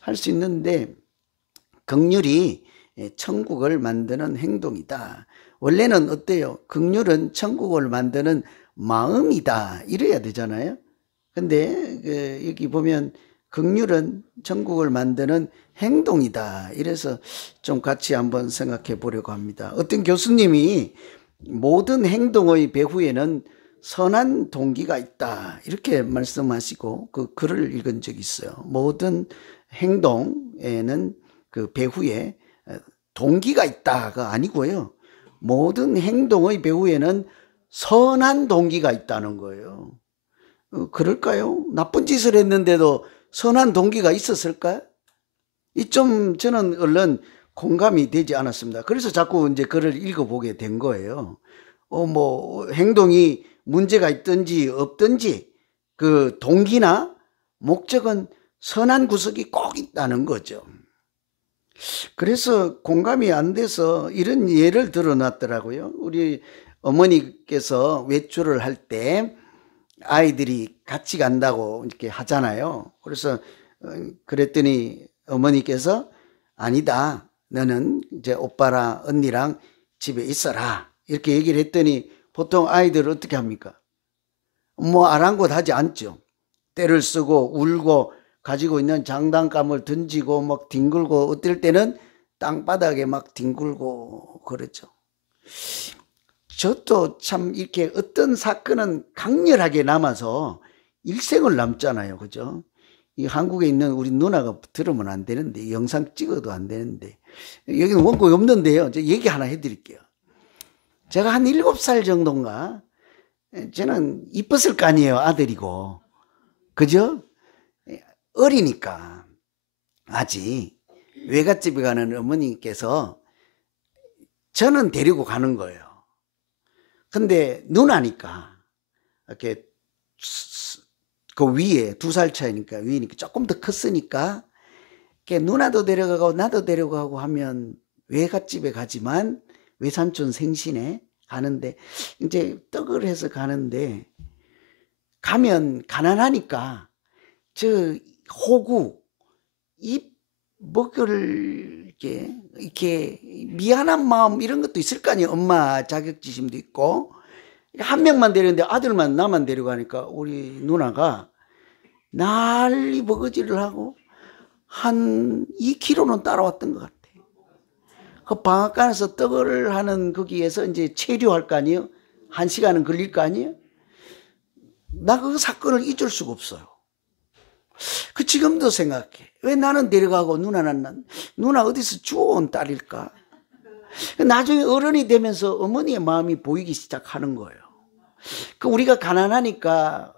할 수 있는데 긍휼이 천국을 만드는 행동이다. 원래는 어때요? 긍휼은 천국을 만드는 마음이다. 이래야 되잖아요. 근데 여기 보면 긍휼은 천국을 만드는 행동이다. 이래서 좀 같이 한번 생각해 보려고 합니다. 어떤 교수님이 모든 행동의 배후에는 선한 동기가 있다. 이렇게 말씀하시고 그 글을 읽은 적이 있어요. 모든 행동에는 그 배후에 동기가 있다가 아니고요. 모든 행동의 배후에는 선한 동기가 있다는 거예요. 그럴까요? 나쁜 짓을 했는데도 선한 동기가 있었을까요? 이 좀 저는 얼른 공감이 되지 않았습니다. 그래서 자꾸 이제 글을 읽어보게 된 거예요. 뭐 행동이 문제가 있든지 없든지 그 동기나 목적은 선한 구석이 꼭 있다는 거죠. 그래서 공감이 안 돼서 이런 예를 들어놨더라고요. 우리 어머니께서 외출을 할 때 아이들이 같이 간다고 이렇게 하잖아요. 그래서 그랬더니 어머니께서 아니다. 너는 이제 오빠랑 언니랑 집에 있어라. 이렇게 얘기를 했더니 보통 아이들은 어떻게 합니까? 뭐 아랑곳하지 않죠. 떼를 쓰고 울고 가지고 있는 장난감을 던지고 막 뒹굴고 어떨 때는 땅바닥에 막 뒹굴고 그러죠. 저도 참 이렇게 어떤 사건은 강렬하게 남아서 일생을 남잖아요. 그죠? 이 한국에 있는 우리 누나가 들으면 안 되는데, 영상 찍어도 안 되는데, 여기는 원고가 없는데요. 저 얘기 하나 해드릴게요. 제가 한 7살 정도인가, 저는 이뻤을 거 아니에요. 아들이고. 그죠? 어리니까. 아직 외갓집에 가는 어머니께서 저는 데리고 가는 거예요. 근데 누나니까 이렇게 그 위에 2살 차이니까 위니까 조금 더 컸으니까 누나도 데려가고 나도 데려가고 하면 외갓집에 가지만 외삼촌 생신에 가는데 이제 떡을 해서 가는데 가면 가난하니까 저 호구 입 먹을 이렇게 미안한 마음 이런 것도 있을 거 아니에요. 엄마 자격지심도 있고 한 명만 데리는데 아들만 나만 데려가니까 우리 누나가 난리 버거지를 하고 한 2km는 따라왔던 것 같아. 그 방앗간에서 떡을 하는 거기에서 이제 체류할 거 아니에요. 1시간은 걸릴 거 아니에요. 나 그 사건을 잊을 수가 없어요. 그 지금도 생각해. 왜 나는 데려가고 누나 어디서 주워온 딸일까? 나중에 어른이 되면서 어머니의 마음이 보이기 시작하는 거예요. 그 우리가 가난하니까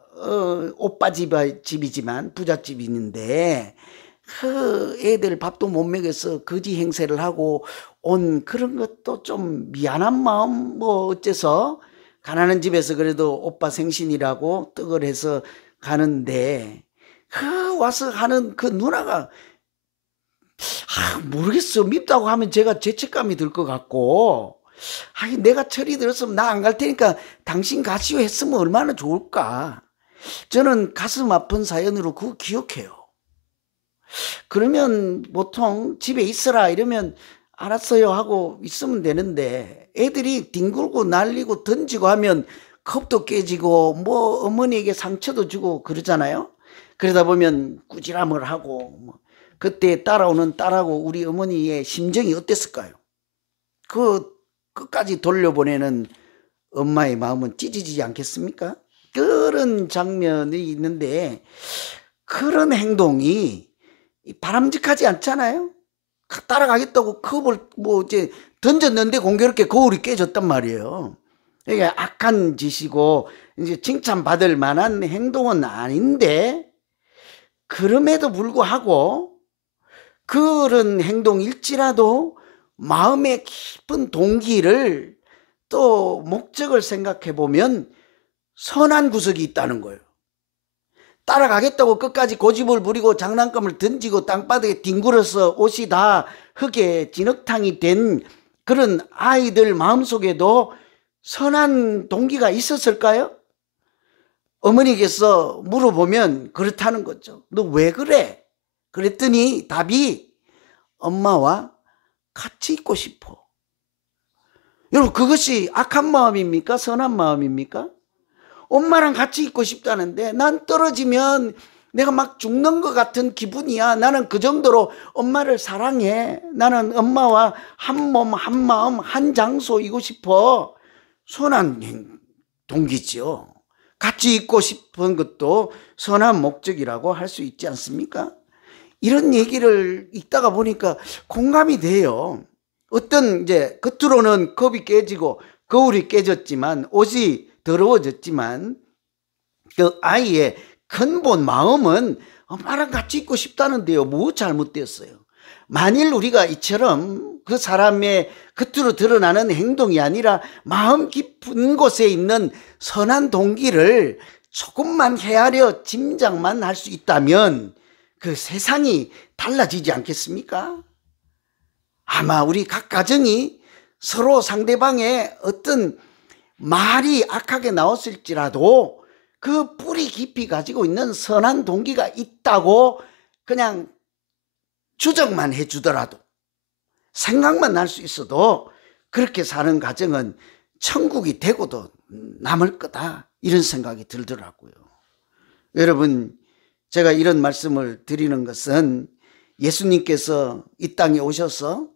오빠 집이지만 부잣집이 있는데 그 애들 밥도 못 먹여서 거지 행세를 하고 온 그런 것도 좀 미안한 마음 뭐 어째서 가난한 집에서 그래도 오빠 생신이라고 떡을 해서 가는데 그 와서 하는 그 누나가 모르겠어. 밉다고 하면 제가 죄책감이 들 것 같고 내가 철이 들었으면 나 안 갈 테니까 당신 가시오 했으면 얼마나 좋을까. 저는 가슴 아픈 사연으로 그거 기억해요. 그러면 보통 집에 있어라 이러면 알았어요 하고 있으면 되는데 애들이 뒹굴고 날리고 던지고 하면 컵도 깨지고 뭐 어머니에게 상처도 주고 그러잖아요. 그러다 보면 꾸지람을 하고 그때 따라오는 딸하고 우리 어머니의 심정이 어땠을까요? 그 끝까지 돌려보내는 엄마의 마음은 찢어지지 않겠습니까? 그런 장면이 있는데 그런 행동이 바람직하지 않잖아요. 따라가겠다고 컵을 뭐 이제 던졌는데 공교롭게 거울이 깨졌단 말이에요. 이게 악한 짓이고 이제 칭찬받을 만한 행동은 아닌데 그럼에도 불구하고 그런 행동일지라도 마음의 깊은 동기를 또 목적을 생각해 보면 선한 구석이 있다는 거예요. 따라가겠다고 끝까지 고집을 부리고 장난감을 던지고 땅바닥에 뒹굴어서 옷이 다 흙에 진흙탕이 된 그런 아이들 마음속에도 선한 동기가 있었을까요? 어머니께서 물어보면 그렇다는 거죠. 너 왜 그래? 그랬더니 답이 엄마와 같이 있고 싶어. 여러분, 그것이 악한 마음입니까? 선한 마음입니까? 엄마랑 같이 있고 싶다는데 난 떨어지면 내가 막 죽는 것 같은 기분이야. 나는 그 정도로 엄마를 사랑해. 나는 엄마와 한 몸, 한 마음, 한 장소이고 싶어. 선한 동기죠. 같이 있고 싶은 것도 선한 목적이라고 할 수 있지 않습니까? 이런 얘기를 읽다가 보니까 공감이 돼요. 어떤 이제 겉으로는 겁이 깨지고 거울이 깨졌지만 옷이 더러워졌지만 그 아이의 근본 마음은 엄마랑 같이 있고 싶다는데요. 뭐 잘못되었어요? 만일 우리가 이처럼 그 사람의 겉으로 드러나는 행동이 아니라 마음 깊은 곳에 있는 선한 동기를 조금만 헤아려 짐작만 할 수 있다면 그 세상이 달라지지 않겠습니까? 아마 우리 각 가정이 서로 상대방의 어떤 말이 악하게 나왔을지라도 그 뿌리 깊이 가지고 있는 선한 동기가 있다고 그냥 추정만 해주더라도, 생각만 날 수 있어도 그렇게 사는 가정은 천국이 되고도 남을 거다, 이런 생각이 들더라고요. 여러분, 제가 이런 말씀을 드리는 것은 예수님께서 이 땅에 오셔서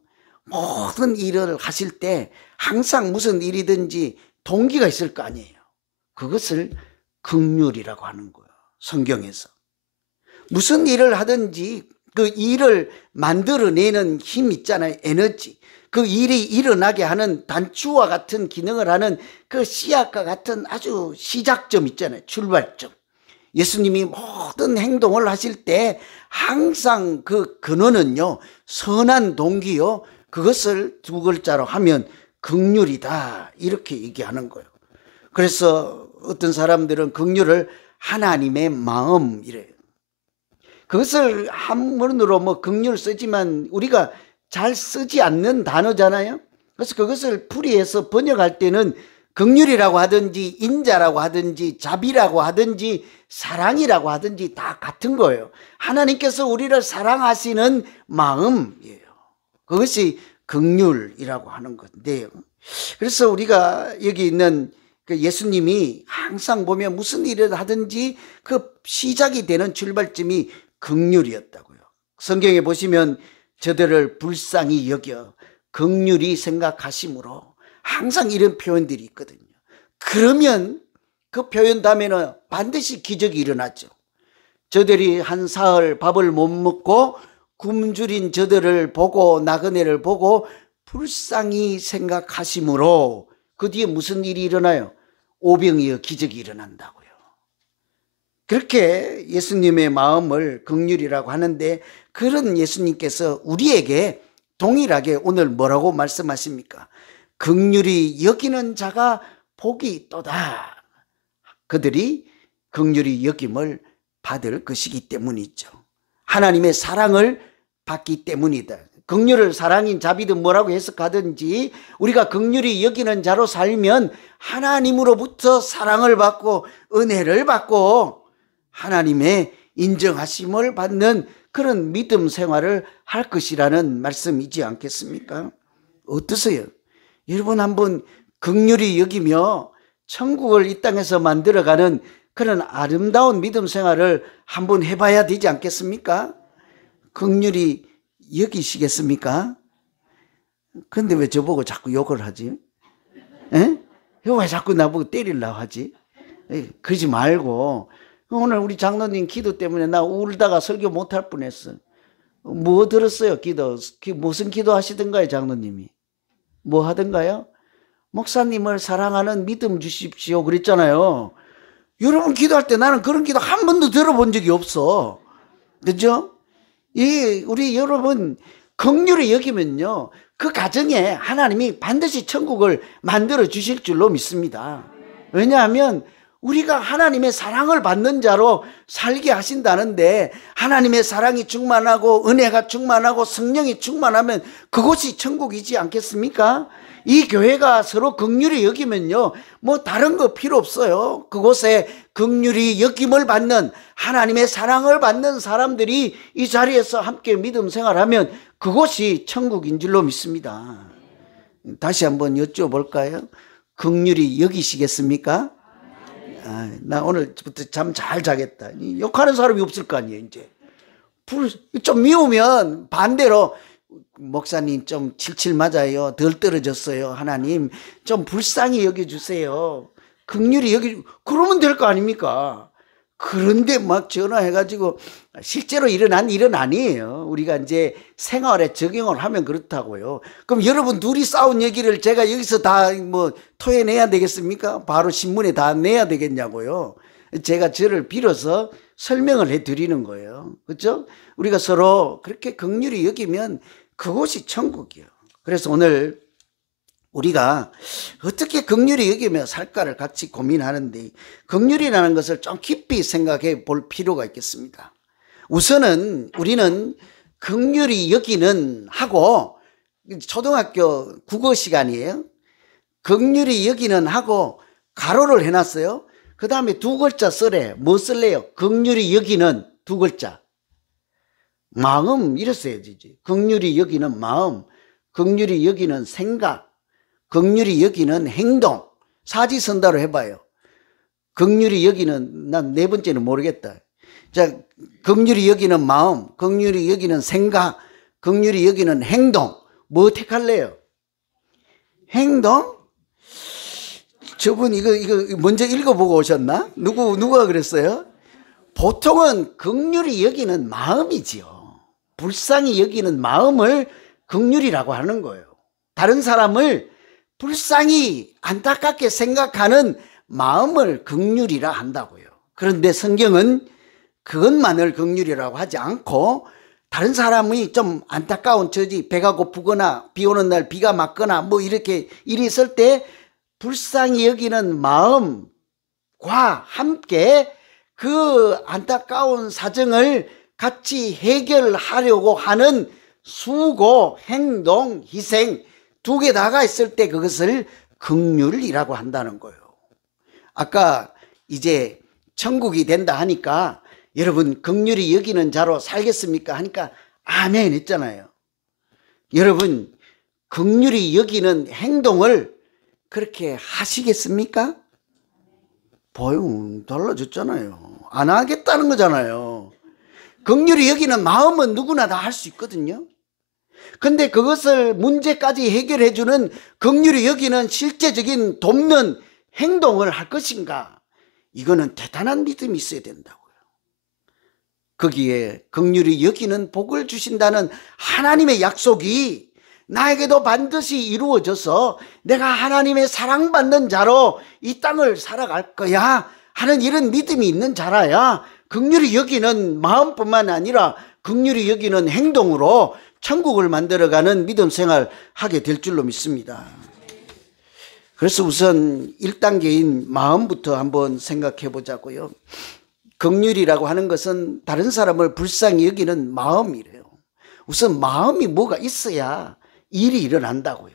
모든 일을 하실 때 항상 무슨 일이든지 동기가 있을 거 아니에요. 그것을 긍휼이라고 하는 거예요. 성경에서 무슨 일을 하든지 그 일을 만들어내는 힘 있잖아요. 에너지. 그 일이 일어나게 하는 단추와 같은 기능을 하는 그 씨앗과 같은 아주 시작점 있잖아요. 출발점. 예수님이 모든 행동을 하실 때 항상 그 근원은요, 선한 동기요, 그것을 두 글자로 하면 긍휼이다, 이렇게 얘기하는 거예요. 그래서 어떤 사람들은 긍휼을 하나님의 마음 이래요. 그것을 한문으로 뭐 긍휼 쓰지만 우리가 잘 쓰지 않는 단어잖아요. 그래서 그것을 풀이해서 번역할 때는 긍휼이라고 하든지 인자라고 하든지 자비라고 하든지 사랑이라고 하든지 다 같은 거예요. 하나님께서 우리를 사랑하시는 마음이에요. 그것이 긍휼이라고 하는 건데요. 그래서 우리가 여기 있는 그 예수님이 항상 보면 무슨 일을 하든지 그 시작이 되는 출발점이 긍휼이었다고요. 성경에 보시면 저들을 불쌍히 여겨 긍휼히 생각하심으로 항상 이런 표현들이 있거든요. 그러면 그 표현 다음에는 반드시 기적이 일어나죠. 저들이 한 사흘 밥을 못 먹고 굶주린 저들을 보고 나그네를 보고 불쌍히 생각하심으로 그 뒤에 무슨 일이 일어나요? 오병이어 기적이 일어난다고요. 그렇게 예수님의 마음을 긍휼이라고 하는데, 그런 예수님께서 우리에게 동일하게 오늘 뭐라고 말씀하십니까? 긍휼히 여기는 자가 복이 있도다. 그들이 긍휼히 여김을 받을 것이기 때문이죠. 하나님의 사랑을 받기 때문이다. 긍휼을 사랑인 자비든 뭐라고 해석하든지 우리가 긍휼히 여기는 자로 살면 하나님으로부터 사랑을 받고 은혜를 받고 하나님의 인정하심을 받는 그런 믿음 생활을 할 것이라는 말씀이지 않겠습니까? 어떠세요? 여러분, 한번 긍휼히 여기며 천국을 이 땅에서 만들어가는 그런 아름다운 믿음 생활을 한번 해봐야 되지 않겠습니까? 긍휼히 여기시겠습니까? 근데 왜 저보고 자꾸 욕을 하지? 에? 왜 자꾸 나보고 때리려고 하지? 그러지 말고, 오늘 우리 장로님 기도 때문에 나 울다가 설교 못할 뻔했어. 뭐 들었어요? 기도 무슨 기도 하시던가요? 장로님이 뭐 하던가요? 목사님을 사랑하는 믿음 주십시오 그랬잖아요. 여러분, 기도할 때 나는 그런 기도 한 번도 들어본 적이 없어. 그죠? 우리 여러분, 긍휼히 여기면요, 그 가정에 하나님이 반드시 천국을 만들어 주실 줄로 믿습니다. 왜냐하면 우리가 하나님의 사랑을 받는 자로 살게 하신다는데, 하나님의 사랑이 충만하고 은혜가 충만하고 성령이 충만하면 그곳이 천국이지 않겠습니까? 이 교회가 서로 긍휼히 여기면요, 뭐 다른 거 필요 없어요. 그곳에 긍휼히 여김을 받는, 하나님의 사랑을 받는 사람들이 이 자리에서 함께 믿음 생활하면 그곳이 천국인 줄로 믿습니다. 다시 한번 여쭤볼까요? 긍휼히 여기시겠습니까? 나 오늘부터 잠 잘 자겠다. 욕하는 사람이 없을 거 아니에요. 이제 좀 미우면 반대로, 목사님 좀 칠칠 맞아요, 덜 떨어졌어요, 하나님 좀 불쌍히 여겨주세요, 긍휼히 여기, 그러면 될 거 아닙니까? 그런데 막 전화해가지고, 실제로 일어난 일은 아니에요. 우리가 이제 생활에 적용을 하면 그렇다고요. 그럼 여러분 둘이 싸운 얘기를 제가 여기서 다 뭐 토해내야 되겠습니까? 바로 신문에 다 내야 되겠냐고요. 제가 저를 빌어서 설명을 해드리는 거예요. 그렇죠? 우리가 서로 그렇게 긍휼히 여기면 그곳이 천국이요. 그래서 오늘 우리가 어떻게 긍휼히 여기며 살까를 같이 고민하는데, 긍휼이라는 것을 좀 깊이 생각해 볼 필요가 있겠습니다. 우선은 우리는 긍휼히 여기는 하고, 초등학교 국어 시간이에요. 긍휼히 여기는 하고 가로를 해놨어요. 그 다음에 두 글자 쓰래. 뭐 쓸래요? 긍휼히 여기는 두 글자. 마음 이랬어야지. 긍휼히 여기는 마음, 긍휼히 여기는 생각, 긍휼히 여기는 행동. 사지선다로 해봐요. 긍휼히 여기는, 난 네 번째는 모르겠다. 자, 긍휼히 여기는 마음, 긍휼히 여기는 생각, 긍휼히 여기는 행동. 뭐 택할래요? 행동? 저분 이거 먼저 읽어보고 오셨나? 누가 그랬어요? 보통은 긍휼히 여기는 마음이지요. 불쌍히 여기는 마음을 긍휼이라고 하는 거예요. 다른 사람을 불쌍히 안타깝게 생각하는 마음을 긍휼이라 한다고요. 그런데 성경은 그것만을 긍휼이라고 하지 않고, 다른 사람이 좀 안타까운 처지, 배가 고프거나 비 오는 날 비가 맞거나 뭐 이렇게 일이 있을 때 불쌍히 여기는 마음과 함께 그 안타까운 사정을 같이 해결하려고 하는 수고, 행동, 희생, 두 개 다가 있을 때 그것을 긍휼이라고 한다는 거예요. 아까 이제 천국이 된다 하니까 여러분 긍휼히 여기는 자로 살겠습니까? 하니까 아멘 했잖아요. 여러분 긍휼히 여기는 행동을 그렇게 하시겠습니까? 보용 달라졌잖아요. 안 하겠다는 거잖아요. 긍휼히 여기는 마음은 누구나 다 할 수 있거든요. 근데 그것을 문제까지 해결해 주는 긍휼히 여기는 실제적인 돕는 행동을 할 것인가? 이거는 대단한 믿음이 있어야 된다고요. 거기에 긍휼히 여기는 복을 주신다는 하나님의 약속이 나에게도 반드시 이루어져서 내가 하나님의 사랑받는 자로 이 땅을 살아갈 거야 하는 이런 믿음이 있는 자라야 긍휼히 여기는 마음뿐만 아니라 긍휼히 여기는 행동으로 천국을 만들어가는 믿음 생활 하게 될 줄로 믿습니다. 그래서 우선 1단계인 마음부터 한번 생각해 보자고요. 긍휼이라고 하는 것은 다른 사람을 불쌍히 여기는 마음이래요. 우선 마음이 뭐가 있어야 일이 일어난다고요.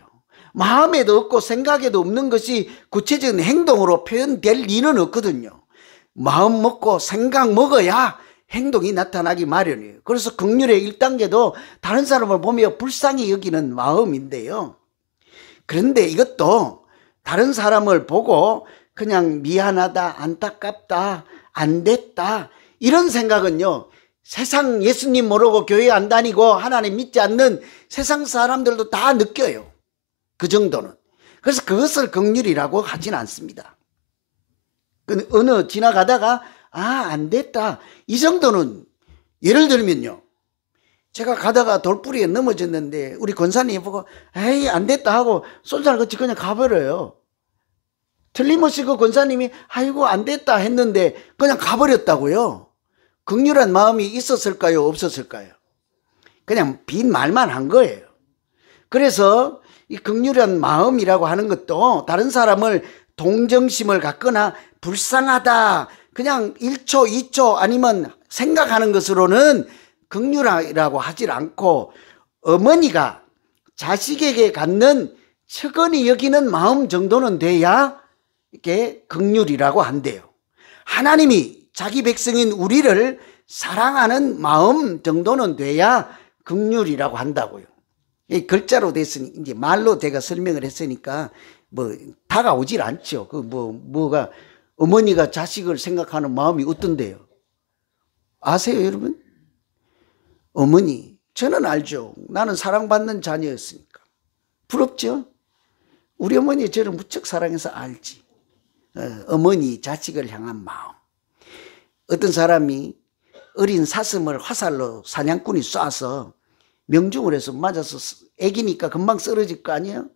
마음에도 없고 생각에도 없는 것이 구체적인 행동으로 표현될 리는 없거든요. 마음 먹고 생각 먹어야 행동이 나타나기 마련이에요. 그래서 긍휼의 1단계도 다른 사람을 보며 불쌍히 여기는 마음인데요. 그런데 이것도 다른 사람을 보고 그냥 미안하다, 안타깝다, 안 됐다 이런 생각은요, 세상 예수님 모르고 교회 안 다니고 하나님 믿지 않는 세상 사람들도 다 느껴요. 그 정도는. 그래서 그것을 긍휼이라고 하진 않습니다. 어느 지나가다가 안 됐다 이 정도는, 예를 들면요, 제가 가다가 돌뿌리에 넘어졌는데 우리 권사님이 보고 에이 안 됐다 하고 손살같이 그냥 가버려요. 틀림없이 그 권사님이 아이고 안 됐다 했는데 그냥 가버렸다고요. 긍휼한 마음이 있었을까요? 없었을까요? 그냥 빈 말만 한 거예요. 그래서 이 긍휼한 마음이라고 하는 것도 다른 사람을 동정심을 갖거나 불쌍하다 그냥 1초 2초 아니면 생각하는 것으로는 긍휼이라고 하질 않고, 어머니가 자식에게 갖는 측은히 여기는 마음 정도는 돼야 이게 긍휼이라고 한대요. 하나님이 자기 백성인 우리를 사랑하는 마음 정도는 돼야 긍휼이라고 한다고요. 이 글자로 됐으니 이제 말로 제가 설명을 했으니까 뭐 다가오질 않죠. 그 뭐가 어머니가 자식을 생각하는 마음이 어떤데요? 아세요, 여러분? 어머니, 저는 알죠. 나는 사랑받는 자녀였으니까. 부럽죠? 우리 어머니 저를 무척 사랑해서 알지. 어머니 자식을 향한 마음. 어떤 사람이 어린 사슴을 화살로 사냥꾼이 쏴서 명중을 해서 맞아서 애기니까 금방 쓰러질 거 아니에요?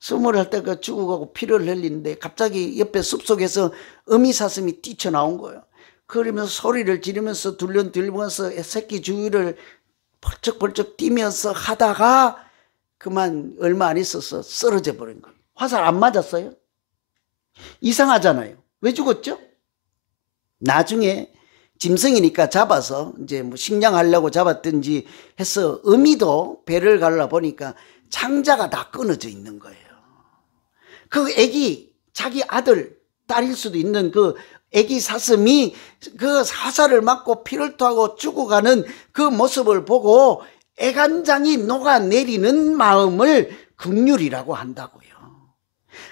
숨을 할 때가 죽어가고 피를 흘리는데 갑자기 옆에 숲속에서 어미사슴이 뛰쳐나온 거예요. 그러면서 소리를 지르면서 들면서 새끼 주위를 벌쩍벌쩍 뛰면서 하다가 그만 얼마 안 있어서 쓰러져 버린 거예요. 화살 안 맞았어요? 이상하잖아요. 왜 죽었죠? 나중에 짐승이니까 잡아서 이제 뭐 식량하려고 잡았든지 해서 어미도 배를 갈라 보니까 창자가 다 끊어져 있는 거예요. 그 애기, 자기 아들, 딸일 수도 있는 그 애기 사슴이 그 화살을 맞고 피를 토하고 죽어가는 그 모습을 보고 애간장이 녹아내리는 마음을 긍휼이라고 한다고요.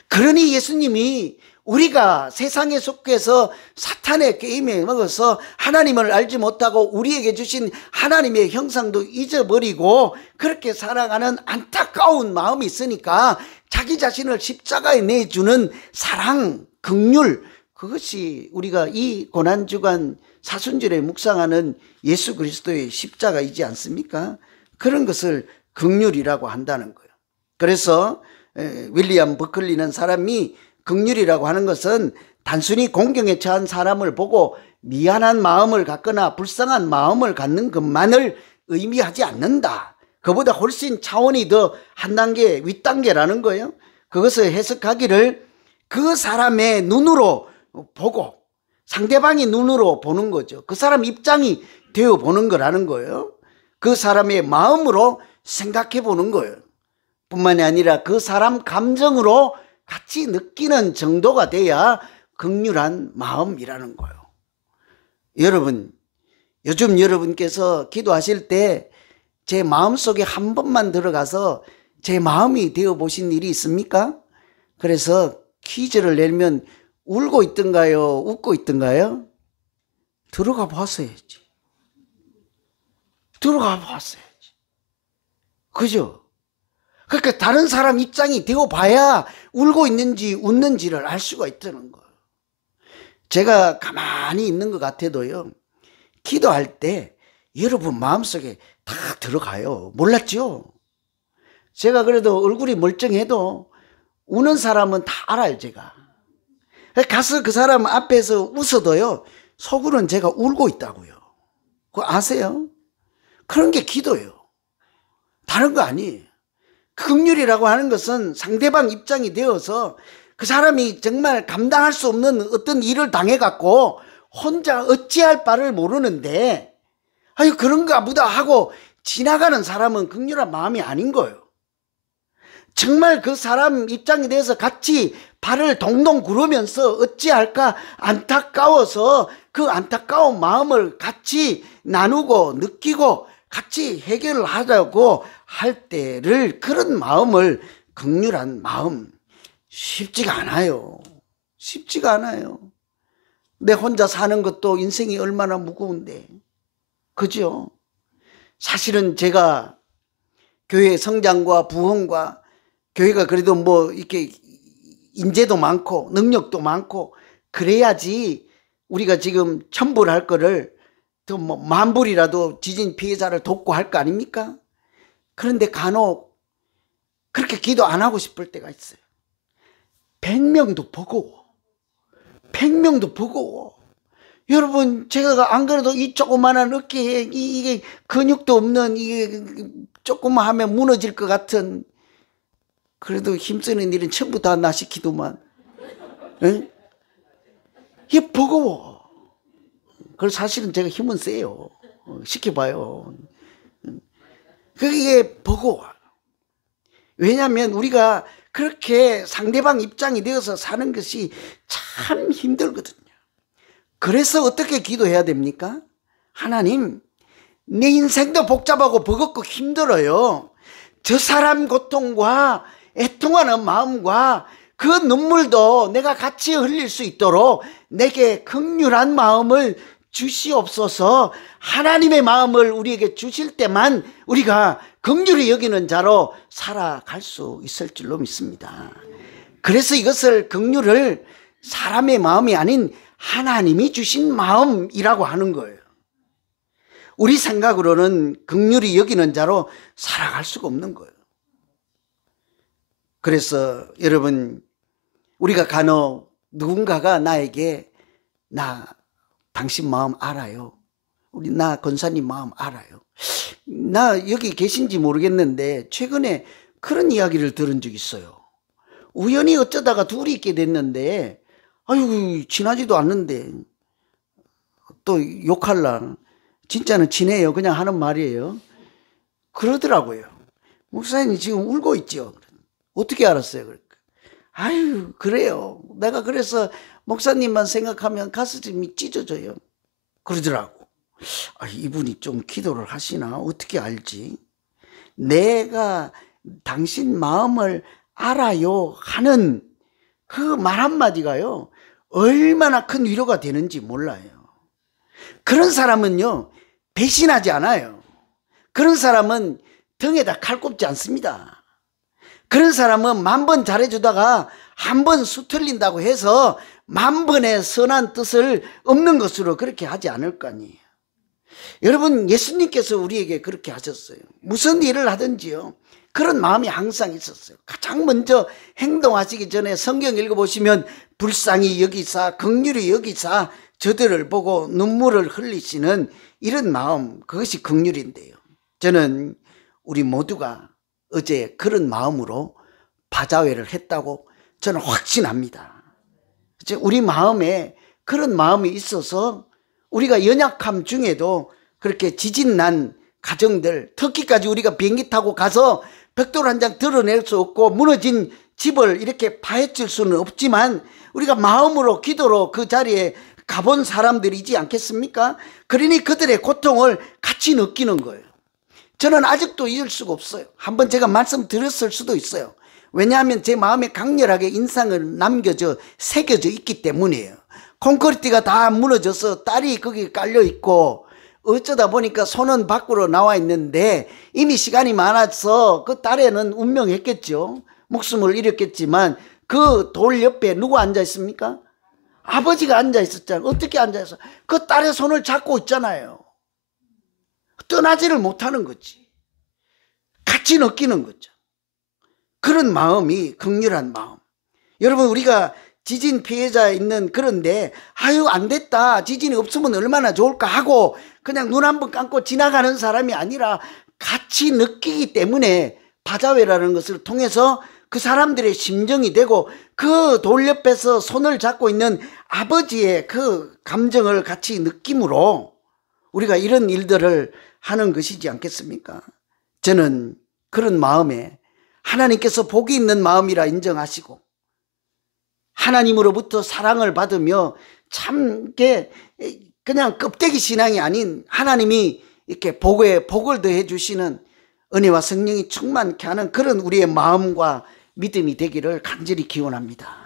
그러니 예수님이 우리가 세상에 속해서 사탄의 게임에 먹어서 하나님을 알지 못하고 우리에게 주신 하나님의 형상도 잊어버리고 그렇게 살아가는 안타까운 마음이 있으니까 자기 자신을 십자가에 내주는 사랑, 긍휼, 그것이 우리가 이 고난주간 사순절에 묵상하는 예수 그리스도의 십자가이지 않습니까? 그런 것을 긍휼이라고 한다는 거예요. 그래서 윌리엄 버클리는 사람이 긍휼이라고 하는 것은 단순히 공경에 처한 사람을 보고 미안한 마음을 갖거나 불쌍한 마음을 갖는 것만을 의미하지 않는다. 그보다 훨씬 차원이 더 한 단계 윗단계라는 거예요. 그것을 해석하기를 그 사람의 눈으로 보고 상대방의 눈으로 보는 거죠. 그 사람 입장이 되어 보는 거라는 거예요. 그 사람의 마음으로 생각해 보는 거예요. 뿐만이 아니라 그 사람 감정으로 같이 느끼는 정도가 돼야 긍휼한 마음이라는 거예요. 여러분, 요즘 여러분께서 기도하실 때 제 마음속에 한 번만 들어가서 제 마음이 되어 보신 일이 있습니까? 그래서 퀴즈를 내면 울고 있던가요? 웃고 있던가요? 들어가 봤어야지. 들어가 봤어야지. 그죠? 그러니까 다른 사람 입장이 되어 봐야 울고 있는지 웃는지를 알 수가 있다는 거예요. 제가 가만히 있는 것 같아도요, 기도할 때 여러분 마음속에 다 들어가요. 몰랐죠? 제가 그래도 얼굴이 멀쩡해도 우는 사람은 다 알아요, 제가. 가서 그 사람 앞에서 웃어도요, 속으로는 제가 울고 있다고요. 그거 아세요? 그런 게 기도예요. 다른 거 아니에요. 긍휼이라고 하는 것은 상대방 입장이 되어서 그 사람이 정말 감당할 수 없는 어떤 일을 당해갖고 혼자 어찌할 바를 모르는데 아유 그런가 보다 하고 지나가는 사람은 긍휼한 마음이 아닌 거예요. 정말 그 사람 입장에 대해서 같이 발을 동동 구르면서 어찌할까 안타까워서 그 안타까운 마음을 같이 나누고 느끼고 같이 해결을 하자고 할 때를 그런 마음을 긍휼한 마음 쉽지가 않아요. 쉽지가 않아요. 내 혼자 사는 것도 인생이 얼마나 무거운데. 그죠? 사실은 제가 교회 성장과 부흥과 교회가 그래도 뭐 이렇게 인재도 많고 능력도 많고 그래야지 우리가 지금 천불할 거를 더 뭐 만불이라도 지진 피해자를 돕고 할 거 아닙니까? 그런데 간혹 그렇게 기도 안 하고 싶을 때가 있어요. 100명도 버거워. 100명도 버거워. 여러분 제가 안 그래도 이 조그마한 어깨에 이게 근육도 없는 이게 조금만 하면 무너질 것 같은 그래도 힘쓰는 일은 전부 다 나 시키더만. 에? 이게 버거워. 그래서 사실은 제가 힘은 세요. 시켜봐요. 그게 버거워. 왜냐하면 우리가 그렇게 상대방 입장이 되어서 사는 것이 참 힘들거든요. 그래서 어떻게 기도해야 됩니까? 하나님, 내 인생도 복잡하고 버겁고 힘들어요. 저 사람 고통과 애통하는 마음과 그 눈물도 내가 같이 흘릴 수 있도록 내게 긍휼한 마음을 주시옵소서. 하나님의 마음을 우리에게 주실 때만 우리가 긍휼히 여기는 자로 살아갈 수 있을 줄로 믿습니다. 그래서 이것을 긍휼을 사람의 마음이 아닌 하나님이 주신 마음이라고 하는 거예요. 우리 생각으로는 긍휼히 여기는 자로 살아갈 수가 없는 거예요. 그래서 여러분, 우리가 간혹 누군가가 나에게 나 당신 마음 알아요. 나 권사님 마음 알아요. 나 여기 계신지 모르겠는데 최근에 그런 이야기를 들은 적 있어요. 우연히 어쩌다가 둘이 있게 됐는데 아유 친하지도 않는데 또 욕할라. 진짜는 친해요. 그냥 하는 말이에요. 그러더라고요. 목사님 지금 울고 있죠. 어떻게 알았어요? 아유 그래요. 내가 그래서 목사님만 생각하면 가슴이 찢어져요. 그러더라고. 아, 이분이 좀 기도를 하시나? 어떻게 알지? 내가 당신 마음을 알아요 하는 그 말 한마디가요 얼마나 큰 위로가 되는지 몰라요. 그런 사람은요 배신하지 않아요. 그런 사람은 등에다 칼 꼽지 않습니다. 그런 사람은 10,000번 잘해주다가 한 번 수틀린다고 해서 10,000번의 선한 뜻을 없는 것으로 그렇게 하지 않을 거 아니에요. 여러분, 예수님께서 우리에게 그렇게 하셨어요. 무슨 일을 하든지요 그런 마음이 항상 있었어요. 가장 먼저 행동하시기 전에 성경 읽어보시면 불쌍히 여기사 긍휼히 여기사 저들을 보고 눈물을 흘리시는 이런 마음, 그것이 긍휼인데요. 저는 우리 모두가 어제 그런 마음으로 바자회를 했다고 저는 확신합니다. 우리 마음에 그런 마음이 있어서 우리가 연약함 중에도 그렇게 지진난 가정들, 터키까지 우리가 비행기 타고 가서 벽돌 한 장 드러낼 수 없고 무너진 집을 이렇게 파헤칠 수는 없지만 우리가 마음으로 기도로 그 자리에 가본 사람들이지 않겠습니까? 그러니 그들의 고통을 같이 느끼는 거예요. 저는 아직도 잊을 수가 없어요. 한번 제가 말씀드렸을 수도 있어요. 왜냐하면 제 마음에 강렬하게 인상을 새겨져 있기 때문이에요. 콘크리트가 다 무너져서 딸이 거기 깔려 있고 어쩌다 보니까 손은 밖으로 나와 있는데 이미 시간이 많아서 그 딸에는 운명했겠죠. 목숨을 잃었겠지만 그 돌 옆에 누구 앉아 있습니까? 아버지가 앉아 있었잖아요. 어떻게 앉아 있어? 그 딸의 손을 잡고 있잖아요. 떠나지를 못하는 거지. 같이 느끼는 거죠. 그런 마음이 긍휼한 마음. 여러분, 우리가 지진 피해자 있는 그런데 아유 안 됐다, 지진이 없으면 얼마나 좋을까 하고 그냥 눈 한번 감고 지나가는 사람이 아니라 같이 느끼기 때문에 바자회라는 것을 통해서 그 사람들의 심정이 되고 그 돌 옆에서 손을 잡고 있는 아버지의 그 감정을 같이 느낌으로 우리가 이런 일들을 하는 것이지 않겠습니까? 저는 그런 마음에 하나님께서 복이 있는 마음이라 인정하시고 하나님으로부터 사랑을 받으며 참 그냥 껍데기 신앙이 아닌 하나님이 이렇게 복을 더해 주시는 은혜와 성령이 충만케 하는 그런 우리의 마음과 믿음이 되기를 간절히 기원합니다.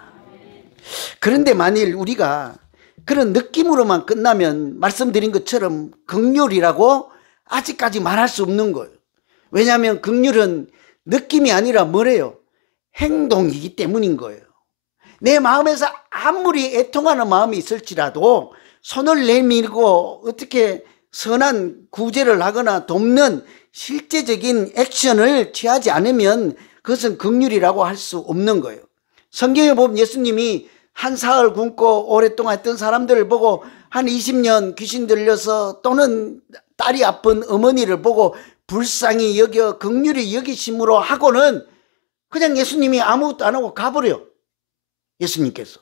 그런데 만일 우리가 그런 느낌으로만 끝나면 말씀드린 것처럼 긍휼이라고 아직까지 말할 수 없는 거예요. 왜냐하면 긍휼은 느낌이 아니라 뭐래요? 행동이기 때문인 거예요. 내 마음에서 아무리 애통하는 마음이 있을지라도 손을 내밀고 어떻게 선한 구제를 하거나 돕는 실제적인 액션을 취하지 않으면 그것은 긍휼이라고 할 수 없는 거예요. 성경에 보면 예수님이 한 사흘 굶고 오랫동안 했던 사람들을 보고 한 20년 귀신 들려서 또는 딸이 아픈 어머니를 보고 불쌍히 여겨 긍휼히 여기심으로 하고는 그냥 예수님이 아무것도 안 하고 가버려. 예수님께서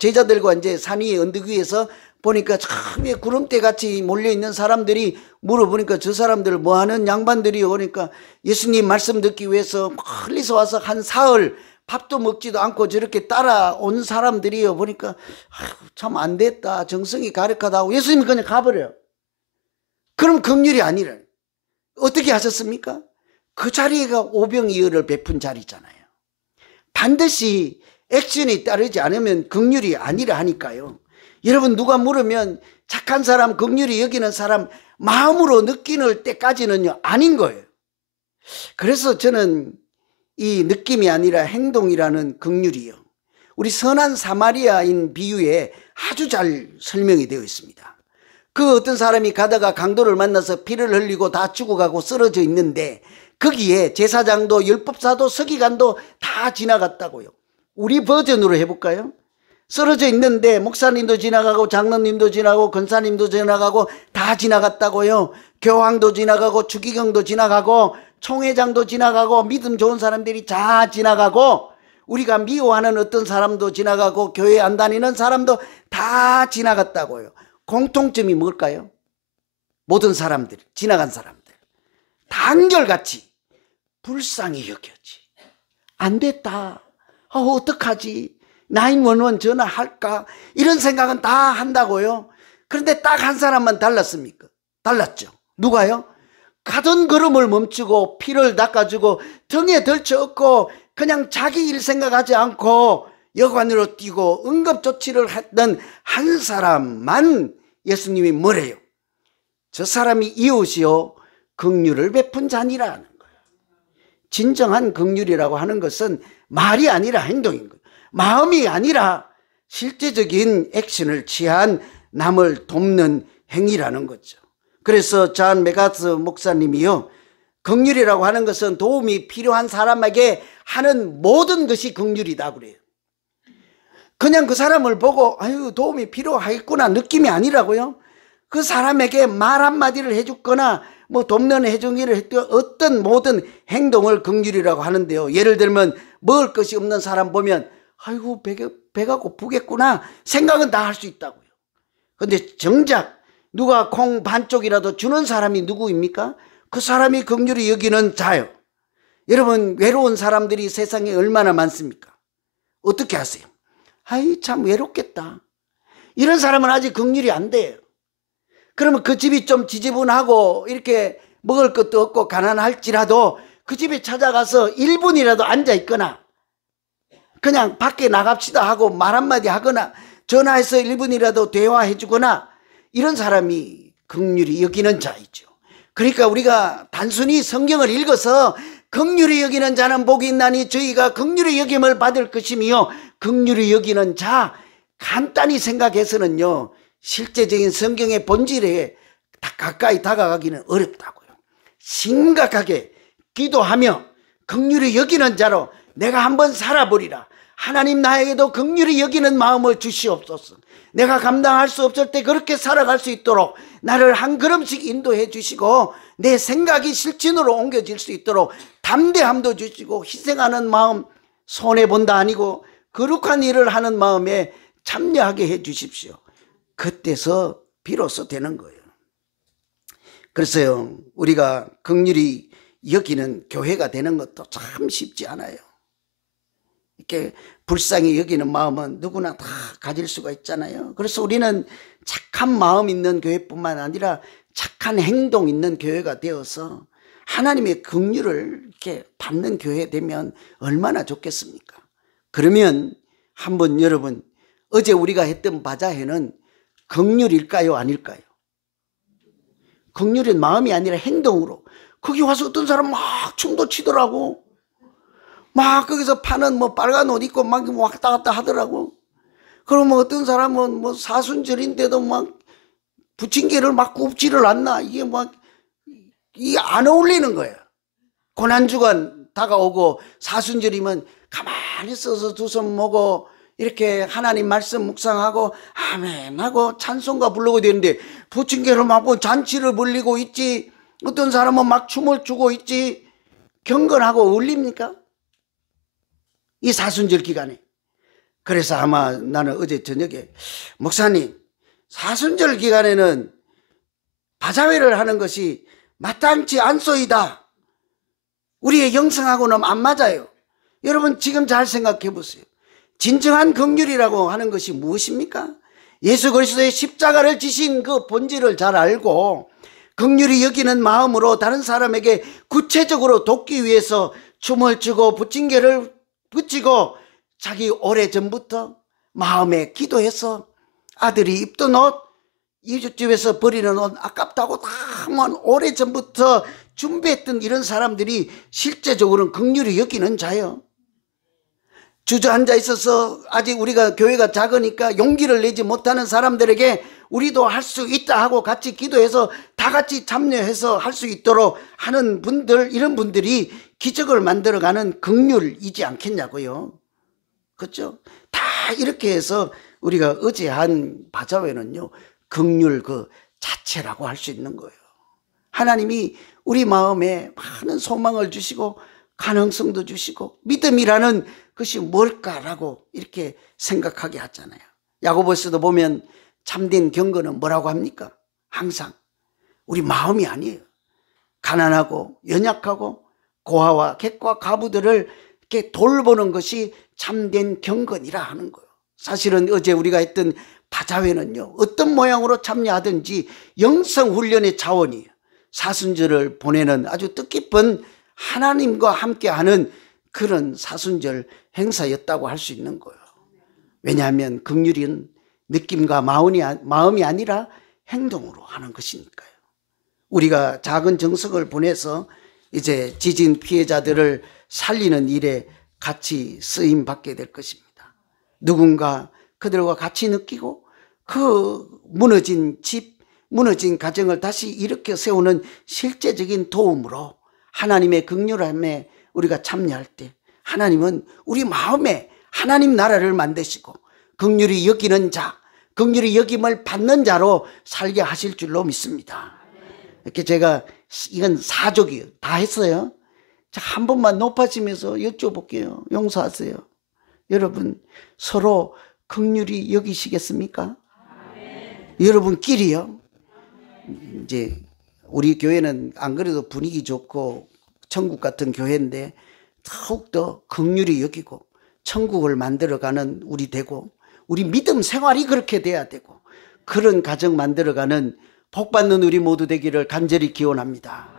제자들과 이제 산 위에 언덕 위에서 보니까 참 구름대 같이 몰려있는 사람들이 물어보니까 저 사람들 뭐하는 양반들이 오니까 예수님 말씀 듣기 위해서 멀리서 와서 한 사흘 밥도 먹지도 않고 저렇게 따라온 사람들이요. 보니까 참 안됐다, 정성이 가득하다 하고 예수님이 그냥 가버려요. 그럼 긍휼이 아니라 어떻게 하셨습니까? 그 자리가 오병이어를 베푼 자리잖아요. 반드시 액션이 따르지 않으면 긍휼이 아니라 하니까요. 여러분, 누가 물으면 착한 사람, 긍휼히 여기는 사람 마음으로 느끼는 때까지는요 아닌 거예요. 그래서 저는 이 느낌이 아니라 행동이라는 긍휼이요, 우리 선한 사마리아인 비유에 아주 잘 설명이 되어 있습니다. 그 어떤 사람이 가다가 강도를 만나서 피를 흘리고 다 죽어가고 쓰러져 있는데 거기에 제사장도 율법사도 서기관도 다 지나갔다고요. 우리 버전으로 해볼까요? 쓰러져 있는데 목사님도 지나가고 장로님도 지나가고 권사님도 지나가고 다 지나갔다고요. 교황도 지나가고 추기경도 지나가고 총회장도 지나가고 믿음 좋은 사람들이 다 지나가고 우리가 미워하는 어떤 사람도 지나가고 교회 안 다니는 사람도 다 지나갔다고요. 공통점이 뭘까요? 모든 사람들, 지나간 사람들 다 한결같이 불쌍히 여겼지. 안 됐다, 어떡하지, 911 전화할까, 이런 생각은 다 한다고요. 그런데 딱 한 사람만 달랐습니까? 달랐죠. 누가요? 가던 걸음을 멈추고 피를 닦아주고 등에 덜쳐엎고 그냥 자기 일 생각하지 않고 여관으로 뛰고 응급조치를 했던 한 사람만 예수님이 뭐래요? 저 사람이 이웃이요 긍휼을 베푼 자니라는 거예요. 진정한 긍휼이라고 하는 것은 말이 아니라 행동인 거예요. 마음이 아니라 실제적인 액션을 취한 남을 돕는 행위라는 거죠. 그래서 존 메가트 목사님이요, 긍휼이라고 하는 것은 도움이 필요한 사람에게 하는 모든 것이 긍휼이다 그래요. 그냥 그 사람을 보고 아유 도움이 필요하겠구나 느낌이 아니라고요. 그 사람에게 말 한마디를 해줬거나 뭐 돕는 해중일을 했던 어떤 모든 행동을 긍휼이라고 하는데요. 예를 들면 먹을 것이 없는 사람 보면 아이고 배가 고프겠구나 생각은 다 할 수 있다고요. 근데 정작 누가 콩 반쪽이라도 주는 사람이 누구입니까? 그 사람이 긍휼히 여기는 자요. 여러분, 외로운 사람들이 세상에 얼마나 많습니까? 어떻게 하세요? 아이 참 외롭겠다, 이런 사람은 아직 긍휼이 안 돼요. 그러면 그 집이 좀 지저분하고 이렇게 먹을 것도 없고 가난할지라도 그 집에 찾아가서 1분이라도 앉아있거나 그냥 밖에 나갑시다 하고 말 한마디 하거나 전화해서 1분이라도 대화해 주거나 이런 사람이 긍휼히 여기는 자이죠. 그러니까 우리가 단순히 성경을 읽어서 긍휼히 여기는 자는 복이 있나니 저희가 긍휼히 여김을 받을 것이며 긍휼히 여기는 자 간단히 생각해서는요 실제적인 성경의 본질에 가까이 다가가기는 어렵다고요. 심각하게 기도하며 긍휼히 여기는 자로 내가 한번 살아보리라. 하나님 나에게도 긍휼히 여기는 마음을 주시옵소서. 내가 감당할 수 없을 때 그렇게 살아갈 수 있도록 나를 한 걸음씩 인도해 주시고 내 생각이 실천으로 옮겨질 수 있도록 담대함도 주시고 희생하는 마음, 손해본다 아니고 거룩한 일을 하는 마음에 참여하게 해 주십시오. 그때서 비로소 되는 거예요. 그래서요 우리가 긍휼히 여기는 교회가 되는 것도 참 쉽지 않아요. 이렇게 불쌍히 여기는 마음은 누구나 다 가질 수가 있잖아요. 그래서 우리는 착한 마음 있는 교회뿐만 아니라 착한 행동 있는 교회가 되어서 하나님의 긍휼을 이렇게 받는 교회 되면 얼마나 좋겠습니까? 그러면 한번 여러분, 어제 우리가 했던 바자회는 긍휼일까요 아닐까요? 긍휼은 마음이 아니라 행동으로. 거기 와서 어떤 사람 막 춤도 치더라고. 막 거기서 파는 뭐 빨간 옷 입고 막 왔다 갔다 하더라고. 그러면 어떤 사람은 뭐 사순절인데도 막 부침개를 막 굽지를 않나. 이게 막 이게 안 어울리는 거야. 고난주간 다가오고 사순절이면 가만히 서서 두 손 모고 이렇게 하나님 말씀 묵상하고 아멘 하고 찬송가 부르고 되는데 부침개를 먹고 잔치를 벌리고 있지. 어떤 사람은 막 춤을 추고 있지. 경건하고 어울립니까? 이 사순절 기간에. 그래서 아마 나는 어제 저녁에 목사님 사순절 기간에는 바자회를 하는 것이 마땅치 않소이다. 우리의 영성하고는 안 맞아요. 여러분 지금 잘 생각해 보세요. 진정한 긍휼이라고 하는 것이 무엇입니까? 예수 그리스도의 십자가를 지신 그 본질을 잘 알고 긍휼히 여기는 마음으로 다른 사람에게 구체적으로 돕기 위해서 춤을 추고 부침개를 붙이고 자기 오래전부터 마음에 기도해서 아들이 입던 옷, 이웃집에서 버리는 옷 아깝다고 다 오래전부터 준비했던 이런 사람들이 실제적으로는 긍휼히 여기는 자요. 주저앉아 있어서 아직 우리가 교회가 작으니까 용기를 내지 못하는 사람들에게 우리도 할 수 있다 하고 같이 기도해서 다 같이 참여해서 할 수 있도록 하는 분들, 이런 분들이 기적을 만들어가는 긍휼이지 않겠냐고요. 그렇죠? 다 이렇게 해서 우리가 어제 한 바자회는요, 긍휼 그 자체라고 할 수 있는 거예요. 하나님이 우리 마음에 많은 소망을 주시고 가능성도 주시고 믿음이라는 것이 뭘까라고 이렇게 생각하게 하잖아요. 야고보서도 보면 참된 경건은 뭐라고 합니까? 항상 우리 마음이 아니에요. 가난하고 연약하고 고아와 객과 가부들을 이렇게 돌보는 것이 참된 경건이라 하는 거예요. 사실은 어제 우리가 했던 바자회는요, 어떤 모양으로 참여하든지 영성훈련의 차원이에요. 사순절을 보내는 아주 뜻깊은 하나님과 함께하는 그런 사순절 행사였다고 할 수 있는 거예요. 왜냐하면 긍휼은 느낌과 마음이 아니라 행동으로 하는 것이니까요. 우리가 작은 정성을 보내서 이제 지진 피해자들을 살리는 일에 같이 쓰임 받게 될 것입니다. 누군가 그들과 같이 느끼고 그 무너진 집, 무너진 가정을 다시 일으켜 세우는 실제적인 도움으로 하나님의 긍휼함에 우리가 참여할 때 하나님은 우리 마음에 하나님 나라를 만드시고 긍휼히 여기는 자, 긍휼히 여김을 받는 자로 살게 하실 줄로 믿습니다. 이렇게 제가 이건 사족이에요. 다 했어요. 자, 한 번만 높아지면서 여쭤볼게요. 용서하세요. 여러분 서로 긍휼히 여기시겠습니까? 여러분끼리요. 이제 우리 교회는 안 그래도 분위기 좋고 천국 같은 교회인데 더욱더 긍휼히 여기고 천국을 만들어가는 우리 되고 우리 믿음 생활이 그렇게 돼야 되고 그런 가정 만들어가는 복받는 우리 모두 되기를 간절히 기원합니다.